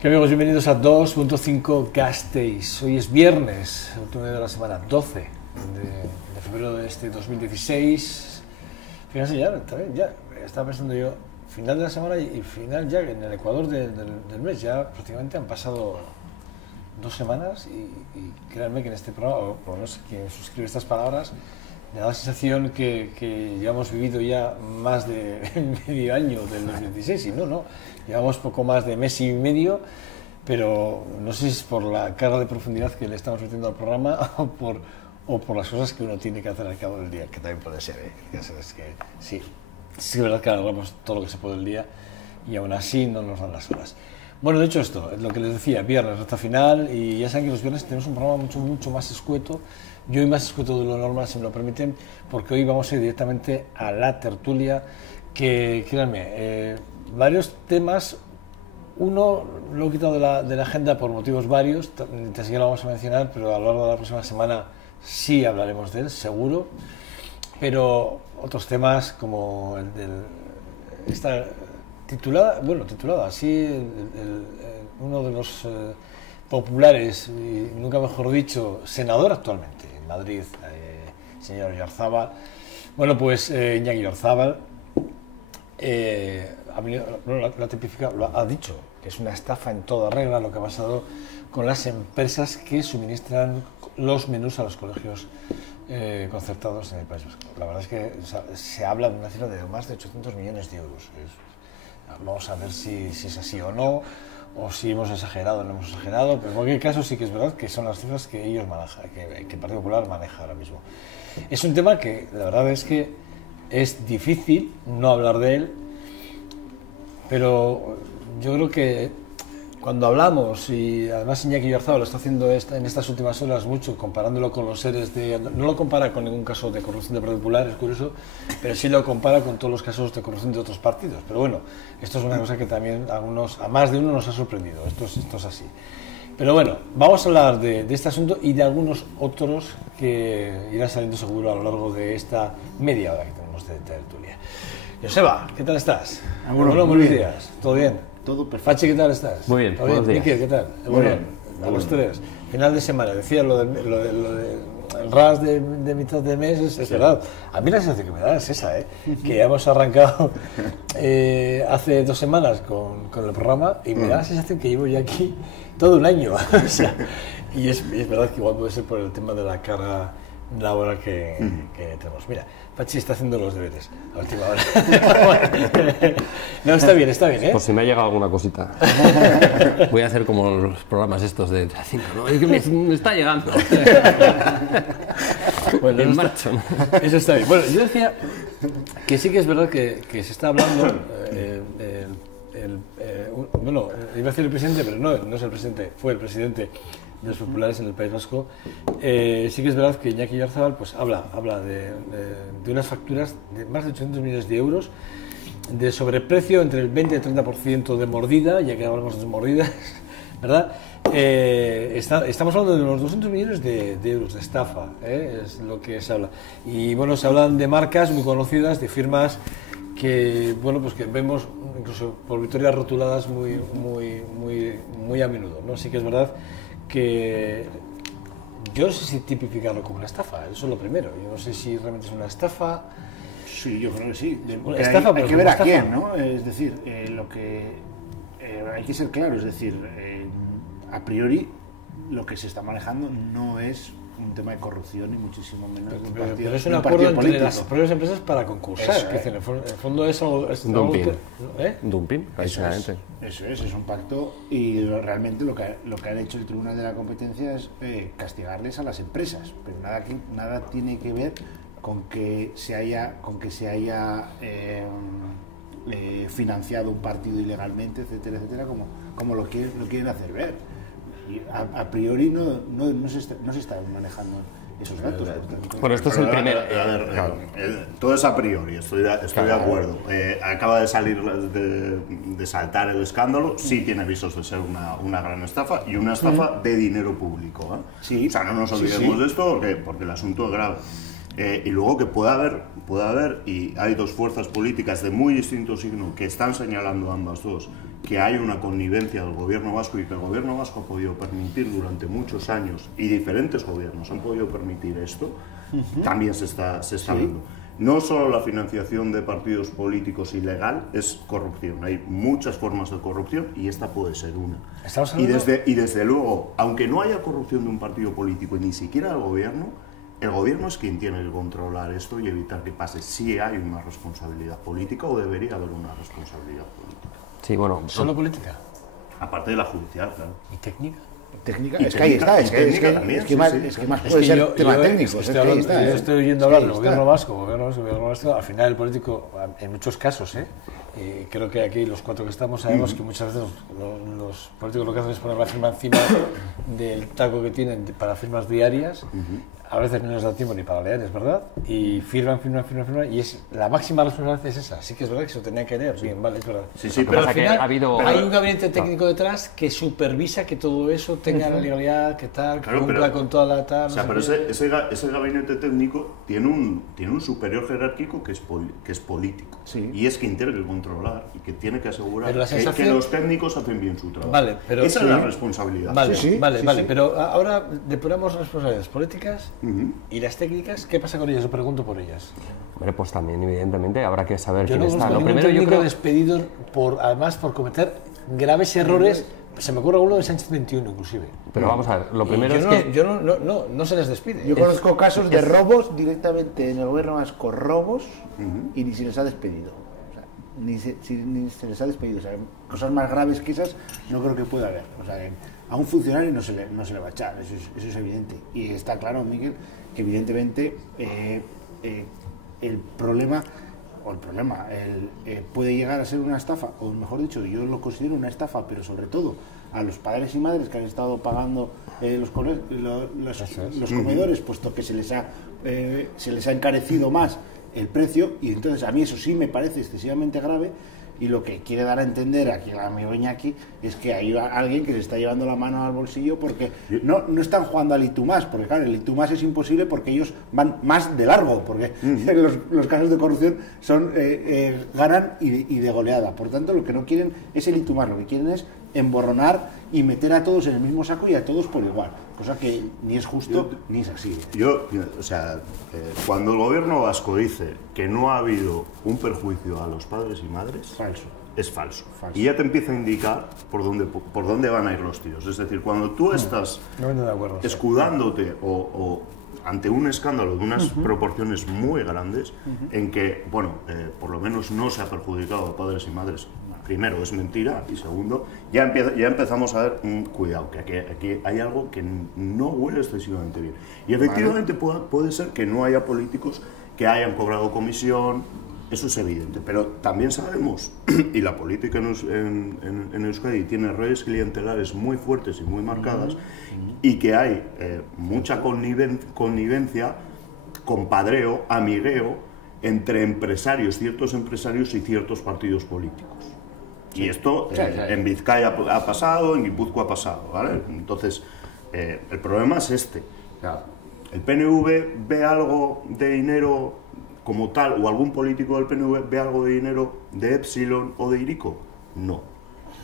¿Qué amigos? Bienvenidos a 2.5 Gasteiz. Hoy es viernes, el último día de la semana, 12 de febrero de este 2016. Fíjense ya, también ya, estaba pensando yo, final de la semana y final ya en el Ecuador del mes. Ya prácticamente han pasado 2 semanas y créanme que en este programa, o por lo menos quien suscribe estas palabras, me da la sensación que ya hemos vivido ya más de medio año del 2016 y no, llevamos poco más de mes y medio, pero no sé si es por la carga de profundidad que le estamos metiendo al programa o por las cosas que uno tiene que hacer al cabo del día, que también puede ser, es que sí, es verdad que alargamos todo lo que se puede el día y aún así no nos dan las horas. Bueno, de hecho esto, es lo que les decía, viernes, recta final, y ya saben que los viernes tenemos un programa mucho más escueto. Yo hoy más escueto de lo normal, si me lo permiten, porque hoy vamos a ir directamente a la tertulia, que, créanme, varios temas. Uno lo he quitado de la agenda por motivos varios, enseguida lo vamos a mencionar, pero a lo largo de la próxima semana sí hablaremos de él, seguro. Pero otros temas como el esta titulada así, uno de los populares, y nunca mejor dicho, senador actualmente en Madrid, señor Oyarzabal. Bueno, pues Iñaki Oyarzabal la tipificado, ha dicho que es una estafa en toda regla lo que ha pasado con las empresas que suministran los menús a los colegios concertados en el País Vasco. La verdad es que se habla de una cifra de más de 800 millones de euros. Vamos a ver si es así o no, o si hemos exagerado o no hemos exagerado, pero en cualquier caso sí que es verdad que son las cifras que ellos manejan, que el Partido Popular maneja ahora mismo. Es un tema que la verdad es que es difícil no hablar de él, pero yo creo que cuando hablamos, y además Iñaki Oyarzabal lo está haciendo en estas últimas horas mucho, comparándolo con los seres no lo compara con ningún caso de corrupción del Partido Popular, es curioso, pero sí lo compara con todos los casos de corrupción de otros partidos. Pero bueno, esto es una cosa que también a más de uno nos ha sorprendido, esto es así. Pero bueno, vamos a hablar de este asunto y de algunos otros que irán saliendo seguro a lo largo de esta media hora que tenemos de tertulia. Joseba, ¿qué tal estás? Bueno, buenos días, ¿todo bien? Todo perfecto. Pachi, ¿qué tal estás? Muy bien, buenos días. Miki, ¿qué tal? Muy bien. A los tres. Final de semana, decía lo de el RAS de mitad de mes, es verdad. A mí la sensación que me da es esa, que hemos arrancado hace 2 semanas con el programa y me da la sensación que llevo ya aquí todo un año. O sea, y es verdad que igual puede ser por el tema de la carga laboral que tenemos. Mira, Pachi está haciendo los deberes a última hora. No, está bien, ¿eh? Por si me ha llegado alguna cosita. Voy a hacer como los programas estos de 5, ¿no? Es que me está llegando. Bueno, en marcha. Eso está bien. Bueno, yo decía que sí que es verdad que se está hablando, bueno, iba a decir el presidente, pero no es el presidente, fue el presidente de los populares en el País Vasco. Sí que es verdad que Iñaki Oyarzabal pues habla de unas facturas de más de 800 millones de euros de sobreprecio, entre el 20 y el 30% de mordida, ya que hablamos de mordidas, ¿verdad? Estamos hablando de unos 200 millones de euros de estafa, es lo que se habla. Y bueno, se hablan de marcas muy conocidas, de firmas que, bueno, pues que vemos incluso por victorias rotuladas muy a menudo, ¿no? Sí que es verdad que yo no sé si tipificarlo como una estafa, eso es lo primero. Yo no sé si realmente es una estafa. Sí, yo creo que sí. Estafa, hay que ver a quién, ¿no? Es decir, lo que hay que ser claro, es decir, a priori lo que se está manejando no es un tema de corrupción, ni muchísimo menos. Pero es un acuerdo entre las propias empresas para concursar. En el fondo es algo. Un dumping. Dumping, clarísimamente. Eso es un pacto, y realmente lo que ha hecho el Tribunal de la Competencia es castigarles a las empresas, pero nada tiene que ver con que se haya financiado un partido ilegalmente, etcétera, como lo quieren hacer ver. Y a priori no se están manejando esos datos. Bueno, esto es el primer. Claro. Todo es a priori, estoy de acuerdo. Acaba de salir de saltar el escándalo, sí tiene visos de ser una gran estafa, y una estafa de dinero público. Sí. O sea, no nos olvidemos de esto porque el asunto es grave. Y luego que pueda haber, y hay dos fuerzas políticas de muy distinto signo que están señalando ambas dos que hay una connivencia del gobierno vasco y que el gobierno vasco ha podido permitir durante muchos años, y diferentes gobiernos han podido permitir esto, también se está viendo. No solo la financiación de partidos políticos ilegal es corrupción, hay muchas formas de corrupción y esta puede ser una. Y desde luego, aunque no haya corrupción de un partido político y ni siquiera del gobierno, el gobierno es quien tiene que controlar esto y evitar que pase. Si hay una responsabilidad política o debería haber una responsabilidad política. Sí, bueno. ¿Solo política? Aparte de la judicial, claro. ¿Y técnica? Técnica, Y es que ahí técnica, está, y es técnica que también, es sí, más, sí. es que más Es puede que ser yo tema técnico. estoy oyendo hablar del gobierno vasco, al final el político, en muchos casos, creo que aquí los cuatro que estamos sabemos que muchas veces los políticos lo que hacen es poner la firma encima del taco que tienen para firmas diarias. A veces no les da tiempo ni para leer, es verdad, y firman, y es la máxima responsabilidad es esa. Sí que es verdad que se lo tenía que leer, bien, vale, es verdad. Sí, pero al final hay un pero gabinete técnico detrás que supervisa que todo eso tenga la legalidad, que tal, que cumpla con toda la tal. O sea, pero ese gabinete técnico tiene un superior jerárquico que es político. Sí. Y es quien tiene que controlar y que tiene que asegurar Pero la que sensación- los técnicos hacen bien su trabajo. Vale, pero esa sí. es la responsabilidad. Vale, Sí, vale, sí. pero ahora depuramos responsabilidades políticas y las técnicas, ¿qué pasa con ellas? Yo pregunto por ellas. Hombre, pues también, evidentemente, habrá que saber Yo quién no está. conozco Lo ningún primero, yo técnico creo. despedido además por cometer graves errores. Se me ocurre uno de Sánchez 21, inclusive. Pero vamos a ver, lo primero Y es yo que. no se les despide. Yo conozco casos de robos directamente en el gobierno vasco, robos, y ni se les ha despedido. O sea, ni se les ha despedido. O sea, cosas más graves que esas no creo que pueda haber. O sea, a un funcionario no se le va a echar, eso es evidente. Y está claro, Miguel, que evidentemente el problema puede llegar a ser una estafa, o mejor dicho, yo lo considero una estafa, pero sobre todo a los padres y madres que han estado pagando los comedores, puesto que se les ha encarecido más el precio, y entonces a mí eso sí me parece excesivamente grave. Y lo que quiere dar a entender aquí el amigo Iñaki es que hay alguien que se está llevando la mano al bolsillo porque no están jugando al Itumás, porque claro, el Itumás es imposible porque ellos van más de largo, porque los casos de corrupción son ganan y de goleada. Por tanto, lo que no quieren es el Itumás, lo que quieren es emborronar y meter a todos en el mismo saco y a todos por igual, cosa que ni es justo ni es así. Cuando el gobierno vasco dice que no ha habido un perjuicio a los padres y madres, Falso. es falso. Y ya te empieza a indicar por dónde van a ir los tiros. Es decir, cuando tú estás No estoy de acuerdo. escudándote o ante un escándalo de unas proporciones muy grandes, en que, por lo menos no se ha perjudicado a padres y madres, primero es mentira, y segundo, ya empezamos a ver, cuidado, que aquí hay algo que no huele excesivamente bien. Y efectivamente puede ser que no haya políticos que hayan cobrado comisión, eso es evidente, pero también sabemos, y la política en Euskadi tiene redes clientelares muy fuertes y muy marcadas, y que hay mucha connivencia, compadreo, amigueo, entre ciertos empresarios y ciertos partidos políticos. Y esto en Vizcaya ha pasado, en Guipúzcoa ha pasado, ¿vale? Entonces, el problema es este. ¿El PNV ve algo de dinero como tal, o algún político del PNV ve algo de dinero de Epsilon o de Hiriko? No.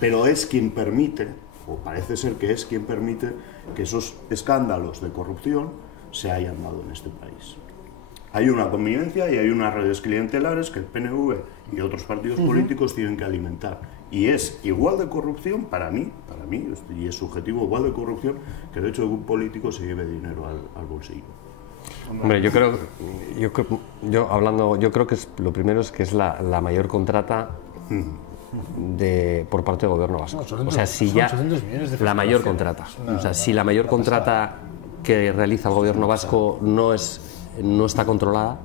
Pero es quien permite, o parece ser que es quien permite, que esos escándalos de corrupción se hayan dado en este país. Hay una convivencia y hay unas redes clientelares que el PNV y otros partidos políticos tienen que alimentar. Y es igual de corrupción, para mí, y es subjetivo, igual de corrupción que el hecho de que un político se lleve dinero al bolsillo. Hombre, yo creo que lo primero es que es la mayor contrata por parte del gobierno vasco. No, o sea, si son ya 800 millones de la mayor facturación. contrata. O sea, si la mayor contrata que realiza el gobierno vasco no está controlada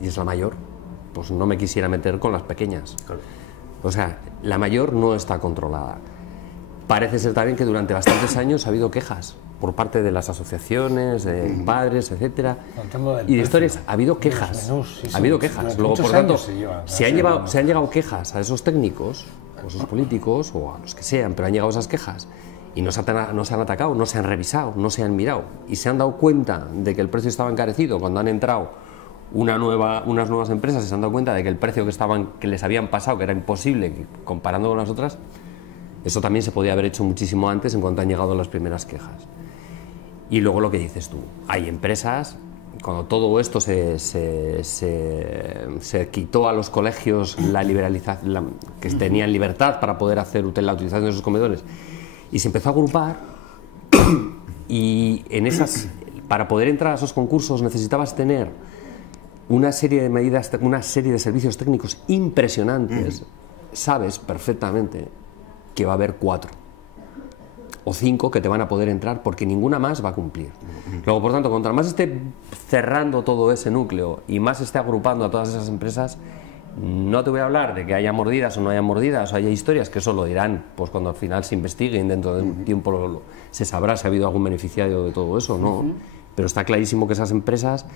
y es la mayor, pues no me quisiera meter con las pequeñas. Claro. O sea, la mayor no está controlada. Parece ser también que durante bastantes años ha habido quejas por parte de las asociaciones, de padres, etcétera, y de historias. Ha habido quejas, ha habido quejas. Luego, por tanto, se han llegado quejas a esos técnicos, o a esos políticos, o a los que sean, pero han llegado esas quejas y no se han atacado, no se han revisado, no se han mirado y se han dado cuenta de que el precio estaba encarecido cuando han entrado unas nuevas empresas se han dado cuenta de que el precio que les habían pasado, que era imposible comparando con las otras, eso también se podía haber hecho muchísimo antes en cuanto han llegado las primeras quejas. Y luego lo que dices tú, hay empresas, cuando todo esto se quitó a los colegios la liberalización, que tenían libertad para poder hacer la utilización de esos comedores, y se empezó a agrupar, y para poder entrar a esos concursos necesitabas tener una serie de medidas, una serie de servicios técnicos impresionantes. Sabes perfectamente que va a haber 4 o 5 que te van a poder entrar, porque ninguna más va a cumplir. Luego, por tanto, cuanto más esté cerrando todo ese núcleo y más esté agrupando a todas esas empresas, no te voy a hablar de que haya mordidas o no haya mordidas, o haya historias, que eso lo dirán pues cuando al final se investiguen, dentro de un tiempo se sabrá si ha habido algún beneficiario de todo eso, ¿no? Pero está clarísimo que esas empresas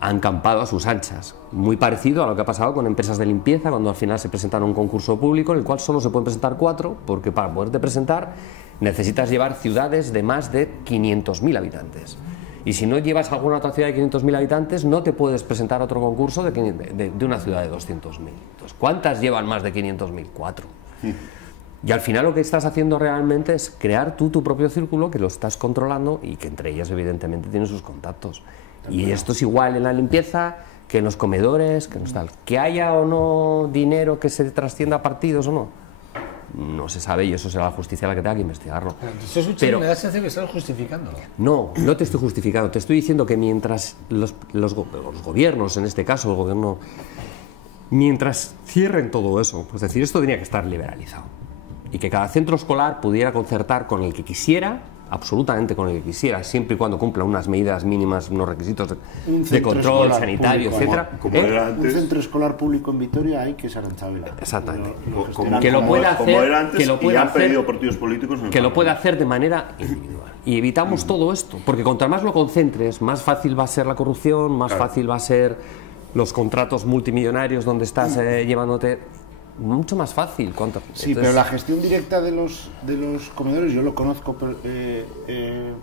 han campado a sus anchas, muy parecido a lo que ha pasado con empresas de limpieza, cuando al final se presentan a un concurso público en el cual solo se pueden presentar 4, porque para poderte presentar necesitas llevar ciudades de más de 500.000 habitantes. Y si no llevas alguna otra ciudad de 500.000 habitantes, no te puedes presentar a otro concurso de una ciudad de 200.000. Entonces, ¿cuántas llevan más de 500.000? 4. Y al final lo que estás haciendo realmente es crear tú tu propio círculo, que lo estás controlando y que entre ellas evidentemente tienen sus contactos. Y esto es igual en la limpieza que en los comedores, que no es tal. Que haya o no dinero que se trascienda a partidos o no, no se sabe, y eso será la justicia la que tenga que investigarlo. Pero me da la sensación que estás justificándolo. No te estoy justificando, te estoy diciendo que mientras los gobiernos, en este caso el gobierno, mientras cierren todo eso, pues decir, esto tenía que estar liberalizado. Y que cada centro escolar pudiera concertar con el que quisiera, absolutamente con el que quisiera, siempre y cuando cumpla unas medidas mínimas, unos requisitos de control sanitario, etcétera. Un centro escolar público en Vitoria hay que es Arantzabela. Exactamente. Que lo pueda hacer, que lo pueda hacer, partidos políticos que lo pueda hacer de manera individual. Y evitamos todo esto, porque cuanto más lo concentres, más fácil va a ser la corrupción, más fácil va a ser los contratos multimillonarios donde estás llevándote. Mucho más fácil. Sí, entonces, pero la gestión directa de los comedores yo lo conozco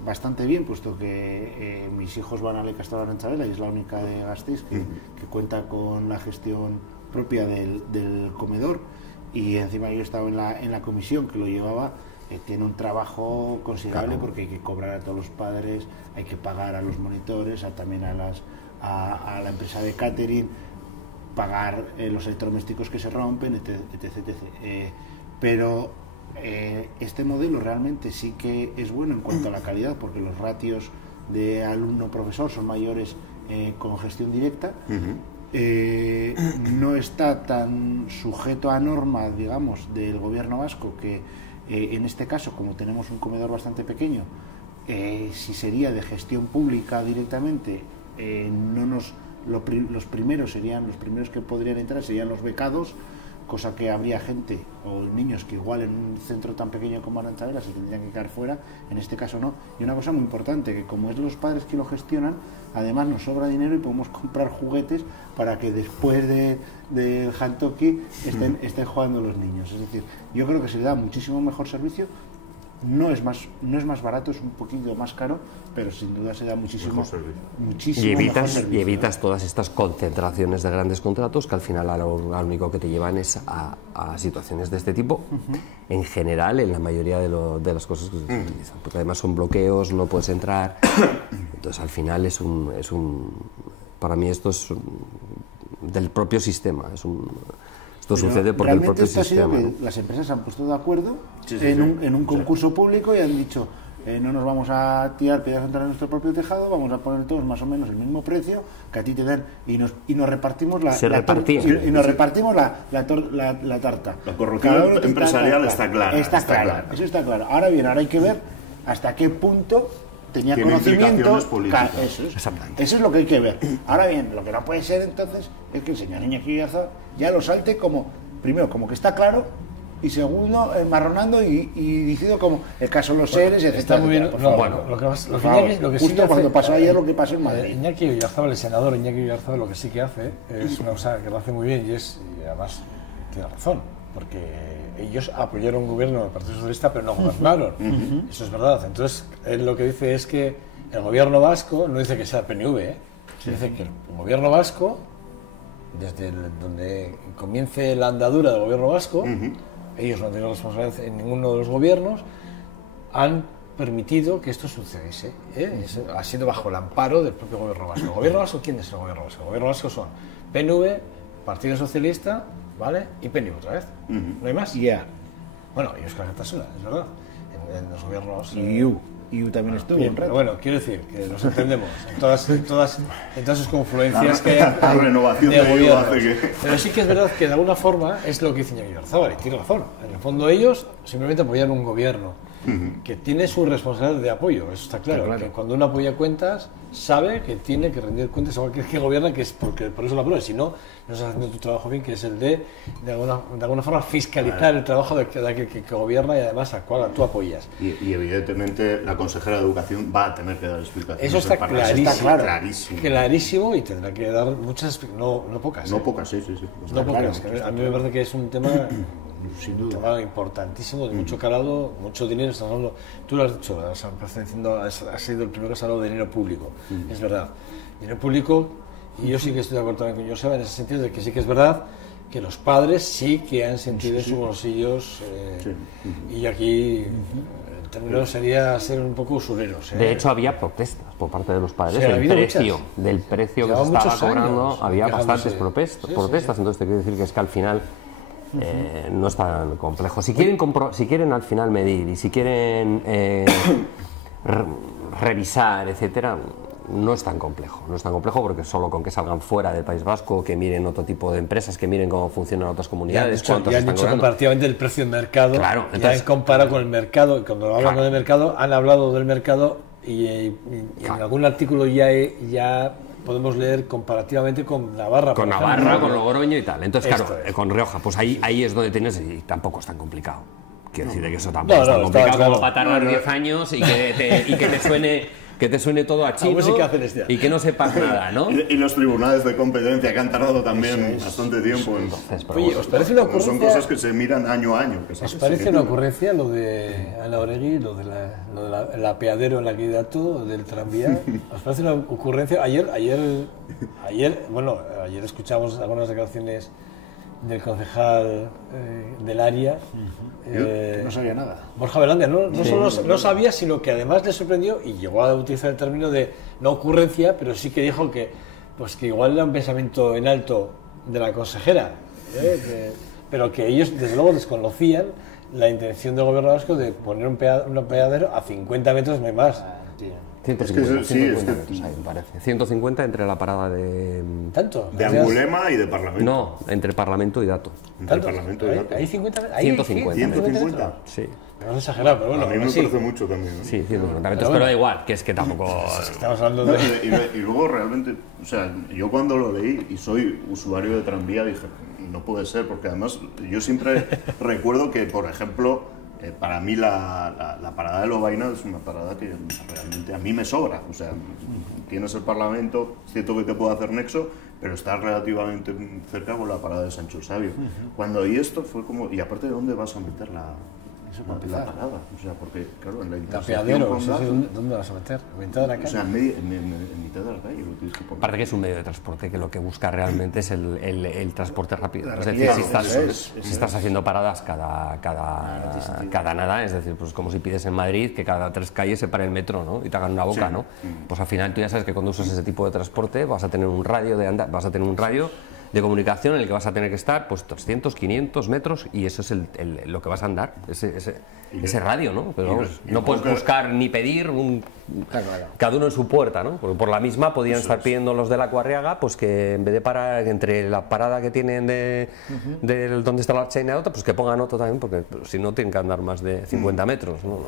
bastante bien, puesto que mis hijos van a la Ikastola Arantzabela y es la única de Gasteiz que cuenta con la gestión propia del comedor, y encima yo he estado en la comisión que lo llevaba. Tiene un trabajo considerable, porque hay que cobrar a todos los padres, hay que pagar a los monitores, también a la empresa de catering, pagar los electrodomésticos que se rompen, etc. Pero este modelo realmente sí que es bueno en cuanto a la calidad, porque los ratios de alumno-profesor son mayores con gestión directa. No está tan sujeto a norma, digamos, del gobierno vasco, que en este caso, como tenemos un comedor bastante pequeño, si sería de gestión pública directamente, los primeros que podrían entrar serían los becados, cosa que habría gente o niños que igual en un centro tan pequeño como Arantzabela se tendrían que quedar fuera. En este caso no. Y una cosa muy importante, que como es los padres que lo gestionan, además nos sobra dinero y podemos comprar juguetes para que después del Hantoki estén jugando los niños. Es decir, yo creo que se le da muchísimo mejor servicio. No es más barato, es un poquito más caro, pero sin duda se da muchísimo mejor servicio. Y evitas todas estas concentraciones de grandes contratos que al final a lo único que te llevan es a situaciones de este tipo, en general, en la mayoría de las cosas que se utilizan, porque además son bloqueos, no puedes entrar. Entonces al final para mí esto es del propio sistema, esto sucede porque el propio sistema, ¿no? Las empresas se han puesto de acuerdo en un concurso público y han dicho, no nos vamos a tirar piedras contra nuestro propio tejado, vamos a poner todos más o menos el mismo precio, que a ti te dan, y nos repartimos la tarta. La corrupción empresarial está clara. Eso está claro. Ahora bien, hay que ver hasta qué punto tenía conocimiento. Eso es lo que hay que ver. Ahora bien, lo que no puede ser entonces es que el señor Iñaki Oyarzabal ya lo salte primero como que está claro, y segundo marronando y diciendo como el caso de los seres, etc. Está muy bien. Lo que sí que cuando pasó ayer lo que pasó en Madrid. Iñaki Oyarzabal, el senador Iñaki Oyarzabal, lo que sí que hace es una cosa que lo hace muy bien, y además tiene razón, porque ellos apoyaron un gobierno del Partido Socialista pero no gobernaron. Eso es verdad. Entonces él lo que dice es que el gobierno vasco no dice que sea PNV, Dice que el gobierno vasco, desde donde comience la andadura del gobierno vasco, ellos no han tenido responsabilidad en ninguno de los gobiernos, han permitido que esto sucediese. Ha sido bajo el amparo del propio gobierno vasco. ¿El gobierno vasco quién es el gobierno vasco? El gobierno vasco son PNV, Partido Socialista, ¿vale? Y PNV otra vez. ¿No hay más? Bueno, y Euskal Alkartasuna, es verdad. En los gobiernos... Y también estuvo. Bien, pero bueno, quiero decir que nos entendemos en todas sus confluencias que hay la renovación de de gobiernos. hace que... Pero sí que es verdad que de alguna forma es lo que dice Iñaki Berzábal, y tiene razón. En el fondo ellos simplemente apoyan un gobierno que tiene su responsabilidad de apoyo, eso está claro. Que cuando uno apoya cuentas sabe que tiene que rendir cuentas a cualquier que gobierna, que es porque por eso lo aprueba. Si no, no estás haciendo tu trabajo bien, que es el de alguna forma fiscalizar el trabajo de aquel que gobierna y además a cual tú apoyas. Y evidentemente la consejera de Educación va a tener que dar explicaciones. Eso está clarísimo, clarísimo. Clarísimo, y tendrá que dar muchas, no pocas. No pocas, sí. No pocas. Claro, a mí me parece que es un tema, sin duda, un tema importantísimo, de mucho calado, mucho dinero. Estamos hablando, tú lo has dicho, has sido el primero que has hablado de dinero público. Es verdad. Dinero público, y yo sí que estoy de acuerdo también con Joseba en ese sentido, de que sí que es verdad que los padres sí que han sentido en sus bolsillos, y aquí el término sería ser un poco usureros. De hecho, había protestas por parte de los padres Sí, ha habido del precio que se estaba cobrando, había bastantes protestas, entonces te quiero decir que es que al final no es tan complejo. Si quieren al final medir y si quieren revisar, etcétera, no es tan complejo, porque solo con que salgan fuera del País Vasco, que miren otro tipo de empresas, que miren cómo funcionan otras comunidades, ya han dicho comparativamente el precio del mercado, claro, entonces, ya han comparado con el mercado, y cuando hablan del mercado, han hablado del mercado y en algún artículo ya podemos leer comparativamente con Navarra. Con Navarra, con Logroño y tal. Entonces, claro, con Rioja, pues ahí es donde tienes, y tampoco es tan complicado. Quiero decir que eso tampoco es tan complicado como para tardar 10 años y que te suene todo a chino y que no sepas nada, ¿no? Y los tribunales de competencia que han tardado también bastante tiempo. Oye, ¿os parece una ocurrencia? Son cosas que se miran año a año. ¿Os parece una ocurrencia lo de Ana Oregi, lo de el apeadero en la Guidato, del tranvía? ¿Os parece una ocurrencia? Ayer escuchamos algunas declaraciones del concejal del área, no sabía nada. Borja Belandia, no solo no sabía, sino que además le sorprendió y llegó a utilizar el término de no ocurrencia, pero sí que dijo que igual era un pensamiento en alto de la consejera, pero que ellos desde luego desconocían la intención del gobierno vasco de poner un apeadero a 50 metros, no hay más. 150 metros ahí, me parece. 150 entre la parada de... ¿Tanto? De Angulema y de Parlamento. No, entre Parlamento y Dato. Entre Parlamento y Dato. ¿Hay 50? 150. 150. Sí. Me vas a exagerar, pero bueno. A mí me parece mucho también. Sí, 150 metros, pero da igual, que es que tampoco... Estamos hablando de... Y luego realmente, o sea, yo cuando lo leí, y soy usuario de tranvía, dije, no puede ser, porque además yo siempre recuerdo que, por ejemplo, para mí la parada de Lovaina es una parada que realmente a mí me sobra. O sea, tienes el Parlamento, es cierto que te puede hacer nexo, pero está relativamente cerca con la parada de Sancho Sabio. Cuando oí esto fue como, y aparte de dónde vas a meter la parada, o sea, porque claro, en la intersección con Dato, ¿dónde vas a meter? ¿En mitad de la calle? O sea, en mitad de la calle lo tienes que poner. Aparte que es un medio de transporte que lo que busca realmente es el transporte rápido. Es decir, si estás haciendo paradas cada nada, es decir, pues como si pides en Madrid que cada 3 calles se pare el metro, ¿no? Y te hagan una boca, ¿no? Pues al final tú ya sabes que cuando usas ese tipo de transporte vas a tener un radio de comunicación en el que vas a tener que estar pues 300, 500 metros y eso es lo que vas a andar, ese radio, ¿no? Pero vamos, no puedes buscar ni pedir cada uno en su puerta, ¿no? Porque por la misma podían estar pidiendo los de la Cuarriaga, pues que en vez de parar entre la parada que tienen de donde está la Archaina y otra, pues que pongan otro también, porque si no tienen que andar más de 50 metros, ¿no?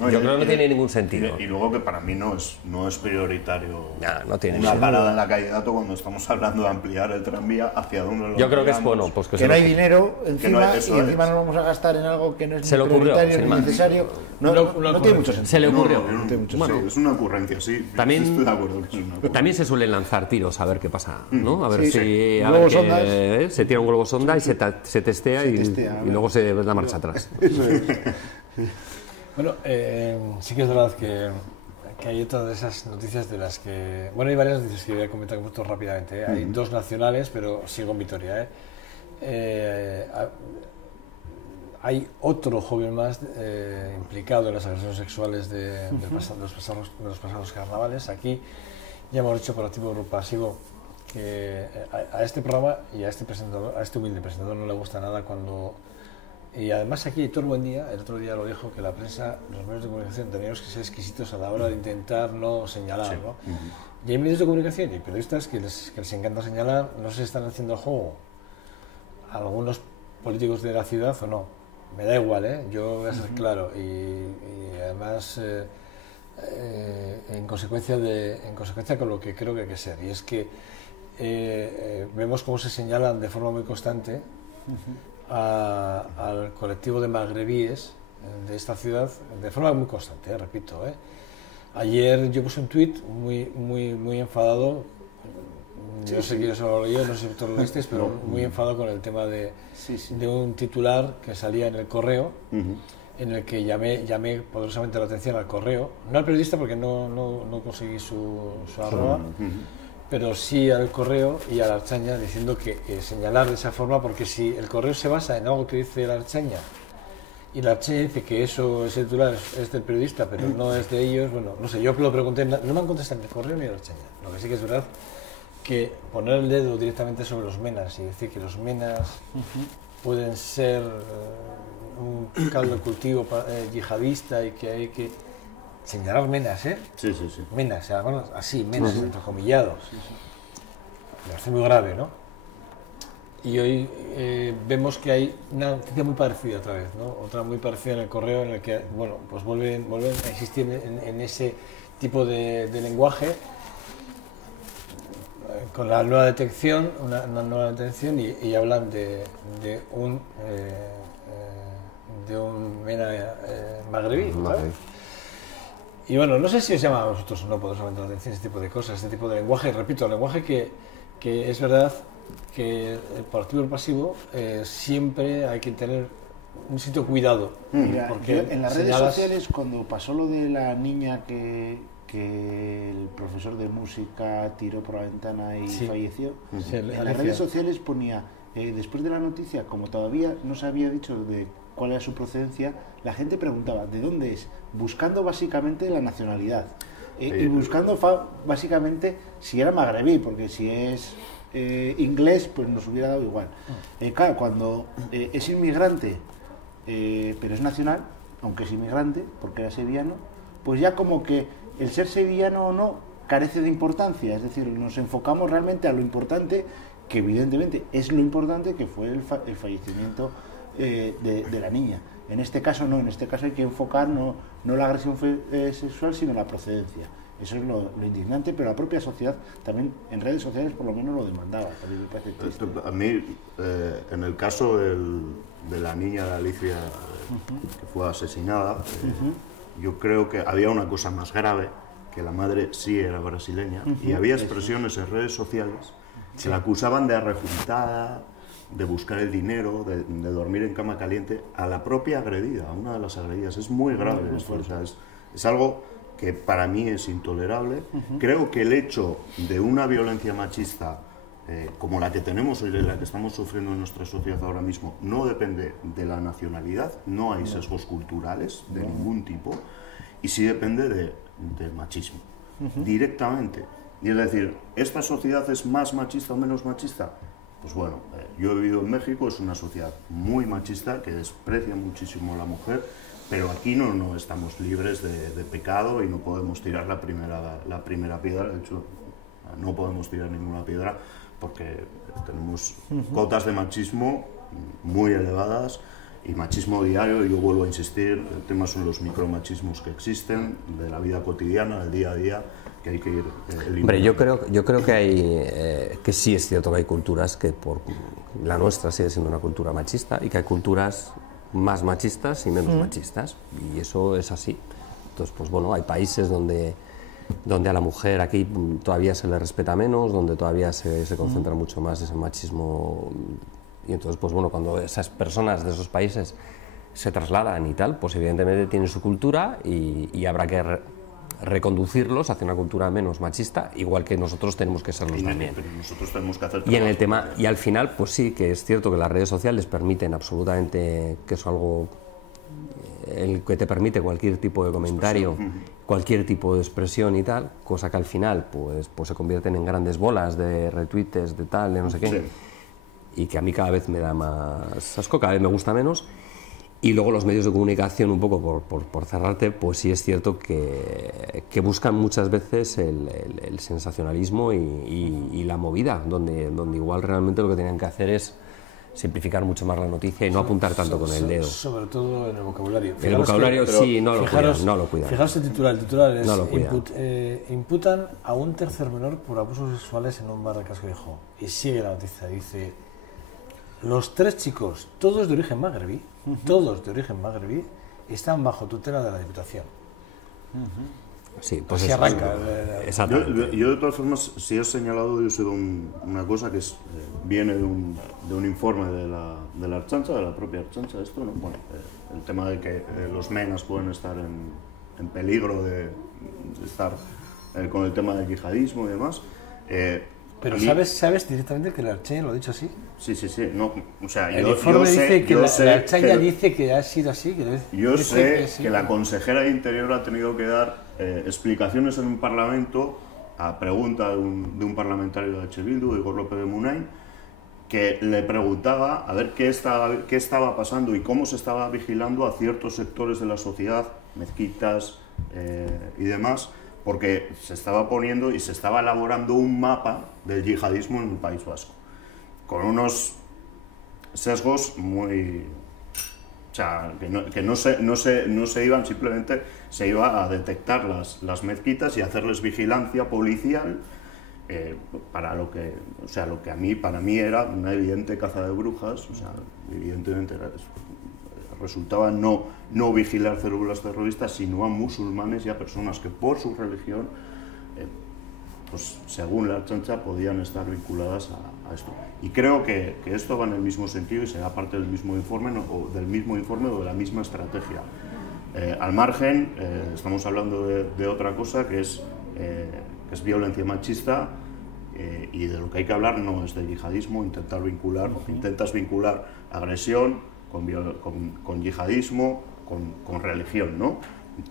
Yo creo que no tiene ningún sentido. Y luego que para mí no es prioritario no tiene una parada en la calle Dato cuando estamos hablando de ampliar el tranvía hacia donde lo Yo creo que es bueno, pues que no hay dinero encima y encima no vamos a gastar en algo que no es ni prioritario ni necesario. No tiene mucho sentido. Se le ocurrió. Bueno, es una ocurrencia, sí. También, estoy de acuerdo que es una ocurrencia. También se suelen lanzar tiros a ver qué pasa, ¿no? A ver Sí, si sí. a ver que, se tira un globo sonda y se testea y luego se ve la marcha atrás. Bueno, sí que es verdad que que hay otra de esas noticias de las que... Bueno, hay varias noticias que voy a comentar con vosotros rápidamente. Hay dos nacionales, pero sigo con Vitoria. Hay otro joven más implicado en las agresiones sexuales de los pasados carnavales. Aquí ya hemos dicho por activo o por pasivo que a este programa y a este presentador, a este humilde presentador, no le gusta nada cuando... Y además aquí todo el buen día, el otro día lo dijo, que la prensa, los medios de comunicación tenemos que ser exquisitos a la hora de intentar no señalar, ¿no? Y hay medios de comunicación y periodistas que les encanta señalar, no sé si están haciendo el juego a algunos políticos de la ciudad o no. Me da igual, yo voy a ser claro y además en consecuencia con lo que creo que hay que ser, y es que vemos cómo se señalan de forma muy constante al colectivo de magrebíes de esta ciudad de forma muy constante, repito. Ayer yo puse un tuit muy enfadado, no sé quién os lo leyó, no sé si vosotros lo leísteis, pero muy enfadado con el tema de un titular que salía en el Correo, en el que llamé poderosamente la atención al Correo, no al periodista porque no conseguí su arroba, pero sí al Correo y a la Archaña, diciendo que señalar de esa forma, porque si el Correo se basa en algo que dice la Archaña y la Archaña dice que eso, ese titular es del periodista, pero no es de ellos, bueno, no sé, yo lo pregunté, no me han contestado ni el Correo ni la Archaña. Lo que sí que es verdad que poner el dedo directamente sobre los menas y decir que los menas pueden ser un caldo de cultivo yihadista y que hay que señalar menas, Sí. Menas, bueno, así, menas, entrecomillados. Me parece muy grave, ¿no? Y hoy vemos que hay una noticia muy parecida otra vez, ¿no? Otra muy parecida en el Correo, en el que, bueno, pues vuelven a insistir en ese tipo de lenguaje, con la nueva detección, una nueva detención, y hablan de un mena magrebí, ¿sabes? Y bueno, no sé si os llama a vosotros o no poderosamente la atención este tipo de cosas, este tipo de lenguaje, repito, lenguaje que es verdad que por activo y por pasivo siempre hay que tener un sitio cuidado. Mira, porque en las redes sociales, cuando pasó lo de la niña que el profesor de música tiró por la ventana y falleció, en las redes sociales ponía, después de la noticia, como todavía no se había dicho de cuál era su procedencia, la gente preguntaba ¿de dónde es? Buscando básicamente la nacionalidad y buscando básicamente si era magrebí, porque si es inglés pues nos hubiera dado igual. Claro, cuando es inmigrante pero es nacional, aunque es inmigrante porque era sevillano, pues ya como que el ser sevillano o no carece de importancia, es decir, nos enfocamos realmente a lo importante, que evidentemente es lo importante, que fue el fallecimiento de la niña. En este caso no, en este caso hay que enfocar no la agresión sexual, sino la procedencia. Eso es lo indignante, pero la propia sociedad también en redes sociales por lo menos lo demandaba. También me parece triste. A mí, en el caso de la niña de Alicia que fue asesinada, yo creo que había una cosa más grave, que la madre sí era brasileña, y había expresiones en redes sociales que la acusaban de arrejuntada, de buscar el dinero, de dormir en cama caliente, a la propia agredida, a una de las agredidas. Es muy grave esto, o sea, es algo que para mí es intolerable. Creo que el hecho de una violencia machista como la que tenemos hoy, la que estamos sufriendo en nuestra sociedad ahora mismo, no depende de la nacionalidad, no hay sesgos culturales de ningún tipo, y sí depende del machismo, directamente. Y es decir, ¿esta sociedad es más machista o menos machista? Pues bueno, yo he vivido en México, es una sociedad muy machista que desprecia muchísimo a la mujer, pero aquí no estamos libres de pecado y no podemos tirar la primera piedra. De hecho, no podemos tirar ninguna piedra porque tenemos cotas de machismo muy elevadas y machismo diario. Y yo vuelvo a insistir, el tema son los micromachismos que existen de la vida cotidiana, del día a día, que hay que ir eliminando. Hombre, yo creo que hay que sí es cierto que hay culturas que por la nuestra sigue siendo una cultura machista y que hay culturas más machistas y menos machistas, y eso es así. Entonces, pues bueno, hay países donde a la mujer aquí todavía se le respeta menos, donde todavía se concentra mucho más ese machismo, y entonces, pues bueno, cuando esas personas de esos países se trasladan y tal, pues evidentemente tienen su cultura y habrá que reconducirlos hacia una cultura menos machista, igual que nosotros tenemos que serlos también. Pero nosotros tenemos que hacer Y en el tema, y al final, pues sí, que es cierto que las redes sociales permiten absolutamente, que es algo el que te permite cualquier tipo de comentario, cualquier tipo de expresión y tal, cosa que al final pues se convierten en grandes bolas de retweets, de tal, de no sé qué, Sí. y que a mí cada vez me da más asco, cada vez me gusta menos. Y luego los medios de comunicación, un poco por cerrarte, pues sí es cierto que buscan muchas veces el sensacionalismo y la movida, donde igual realmente lo que tenían que hacer es simplificar mucho más la noticia y no apuntar tanto con el dedo. Sobre todo en el vocabulario. El vocabulario sí, no lo cuidan. Fijaros el titular es No lo cuidan. imputan a un tercer menor por abusos sexuales en un bar de Casco Viejo. Y sigue la noticia, dice: los 3 chicos, todos de origen magrebí, están bajo tutela de la Diputación. Sí, pues Así eso, arranca. exactamente. Yo de todas formas, si he señalado, yo sé una cosa que viene de un informe de la Ertzaintza, de la propia Ertzaintza, esto, ¿no? Bueno, el tema de que los menas pueden estar en peligro de estar con el tema del yihadismo y demás. Pero ¿sabes directamente que la Ertzaintza lo ha dicho así? Sí, no, o sea, El yo informe sé, dice que yo la sé Ertzaintza que- dice que ha sido así. Yo sé sí. que la consejera de Interior ha tenido que dar explicaciones en un parlamento a pregunta de un parlamentario de H. Bildu, Igor López de Munain, que le preguntaba a ver qué estaba pasando y cómo se estaba vigilando a ciertos sectores de la sociedad, mezquitas y demás, porque se estaba poniendo y se estaba elaborando un mapa del yihadismo en el País Vasco, con unos sesgos muy... O sea, que no se iban, simplemente se iba a detectar las mezquitas y hacerles vigilancia policial para lo que para mí era una evidente caza de brujas. O sea, evidentemente resultaba no vigilar células terroristas, sino a musulmanes y a personas que por su religión, pues según la Ertzaintza, podían estar vinculadas a esto. Y creo que esto va en el mismo sentido y será parte del mismo informe o de la misma estrategia. Al margen, estamos hablando de otra cosa que es violencia machista, y de lo que hay que hablar no es de yihadismo. Intentas vincular agresión con yihadismo, con religión, ¿no?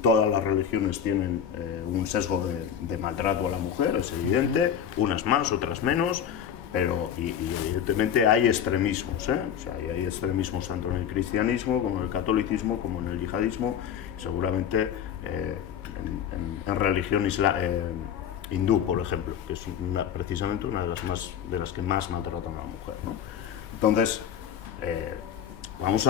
Todas las religiones tienen un sesgo de maltrato a la mujer, es evidente, unas más, otras menos, pero y evidentemente hay extremismos, O sea, hay extremismos tanto en el cristianismo como en el catolicismo como en el yihadismo, seguramente en religión hindú, por ejemplo, que es precisamente una de las que más maltratan a la mujer, ¿no? Entonces, vamos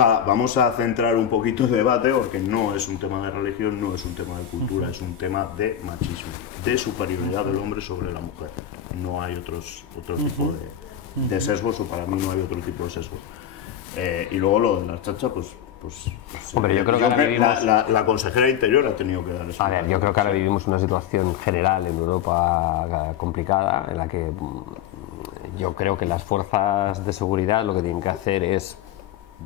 a centrar un poquito el debate, porque no es un tema de religión, no es un tema de cultura, es un tema de machismo, de superioridad del hombre sobre la mujer. No hay otro tipo de sesgos, o para mí no hay otro tipo de sesgos. Y luego lo de la Ertzaintza, pues Hombre, yo creo que ahora vivimos... la consejera de Interior ha tenido que dar eso. A ver, yo creo que ahora vivimos una situación general en Europa complicada, en la que yo creo que las fuerzas de seguridad lo que tienen que hacer es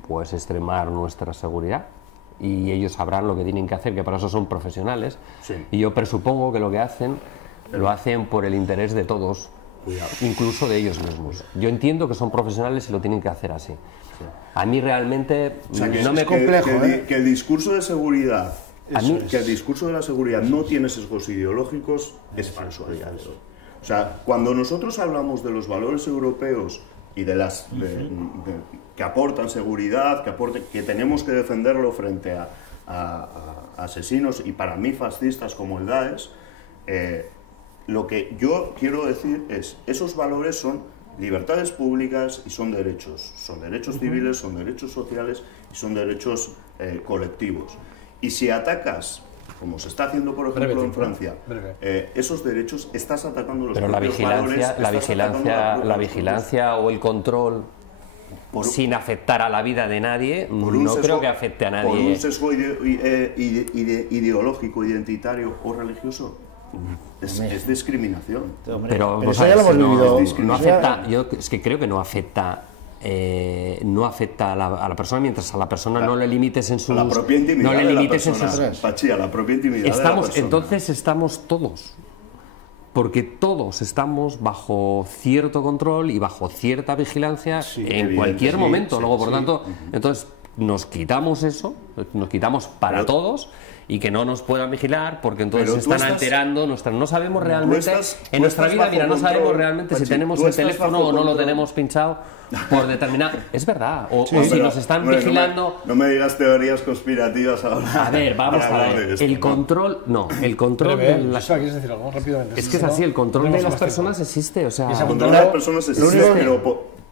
pues extremar nuestra seguridad, y ellos sabrán lo que tienen que hacer, que para eso son profesionales. Sí. Y yo presupongo que lo que hacen lo hacen por el interés de todos, incluso de ellos mismos. Yo entiendo que son profesionales y lo tienen que hacer así. Sí. A mí realmente O sea, no me complejo. que el discurso de seguridad, A mí- que el discurso de la seguridad no tiene sesgos ideológicos, es falso. O sea, cuando nosotros hablamos de los valores europeos y de que aportan seguridad, que tenemos que defenderlo frente a asesinos y para mí fascistas como el Daesh, lo que yo quiero decir es, esos valores son libertades públicas y son derechos civiles, son derechos sociales y son derechos colectivos. Y si atacas, como se está haciendo por ejemplo en Francia, esos derechos, estás atacando los Pero la propios valores, la vigilancia o el control sin afectar a la vida de nadie, no creo que afecte a nadie. Por un sesgo ideológico, identitario o religioso, es discriminación. Pero eso ya lo hemos vivido. no afecta, yo es que creo que no afecta no afecta a la persona, mientras a la persona no le limites en sus... A la propia intimidad no le limites de la persona, Pachi, a la propia intimidad de la persona. Entonces estamos todos, porque todos estamos bajo cierto control y bajo cierta vigilancia en cualquier momento. Luego, por tanto, entonces nos quitamos eso, nos quitamos para todos, y que no nos puedan vigilar, porque entonces están alterando no sabemos realmente en nuestra vida, mira, no sabemos realmente si tenemos el teléfono o no lo tenemos pinchado por determinado, es verdad, o si nos están vigilando. No me digas teorías conspirativas ahora. A ver, vamos a ver, el control de las... ¿Quieres decir algo rápidamente? Es que es así, el control de las personas existe, o sea... El control de las personas existe,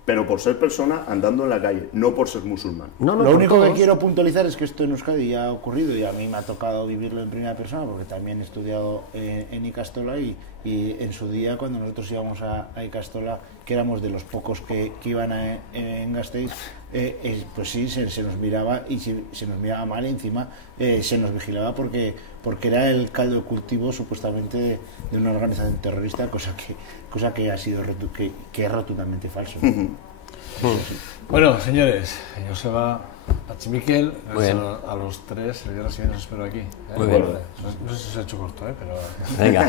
pero por ser persona andando en la calle, no por ser musulmán. Lo único que quiero puntualizar es que esto en Euskadi ya ha ocurrido y a mí me ha tocado vivirlo en primera persona, porque también he estudiado en Ikastola y en su día, cuando nosotros íbamos a Ikastola, que éramos de los pocos que iban en Gasteiz, pues sí, se nos miraba, y se nos miraba mal, y encima se nos vigilaba porque era el caldo de cultivo supuestamente de una organización terrorista, cosa que ha sido que es rotundamente falso. Bueno, señores, Joseba, Pachi Miquel, a los tres, el día siguiente os espero aquí. Muy bien. No sé si os ha hecho corto, pero... Venga.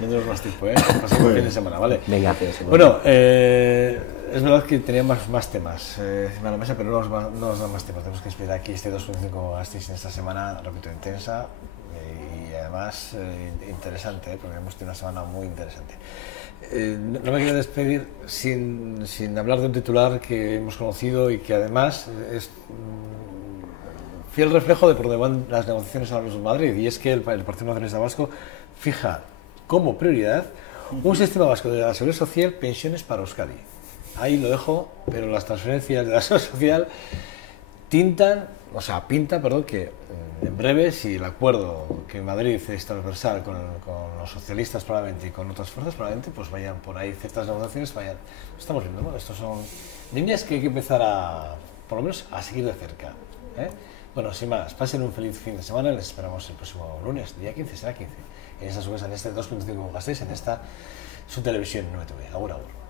No tenemos más tiempo, pasamos el fin de semana, ¿vale? Venga. Bueno, es verdad que teníamos más temas encima de la mesa, pero no nos dan más tiempo. Tenemos que esperar aquí este 2.5 Gasteiz en esta semana, repito, intensa y además interesante, porque hemos tenido una semana muy interesante. No me quiero despedir sin hablar de un titular que hemos conocido y que además es fiel reflejo de por dónde van las negociaciones ahora en Madrid, y es que el Partido Nacionalista Vasco fija como prioridad un sistema vasco de la seguridad social, pensiones para Euskadi. Ahí lo dejo, pero las transferencias de la seguridad social pinta que en breve, si el acuerdo que en Madrid es transversal con los socialistas probablemente y con otras fuerzas probablemente, pues vayan por ahí ciertas negociaciones, estamos viendo, ¿no? Estos son líneas que hay que empezar por lo menos a seguir de cerca, ¿eh? Bueno, sin más, pasen un feliz fin de semana, les esperamos el próximo lunes, día 15, será 15, en esta 2.5 Gasteiz, en esta su televisión 9TV. Agur, agur.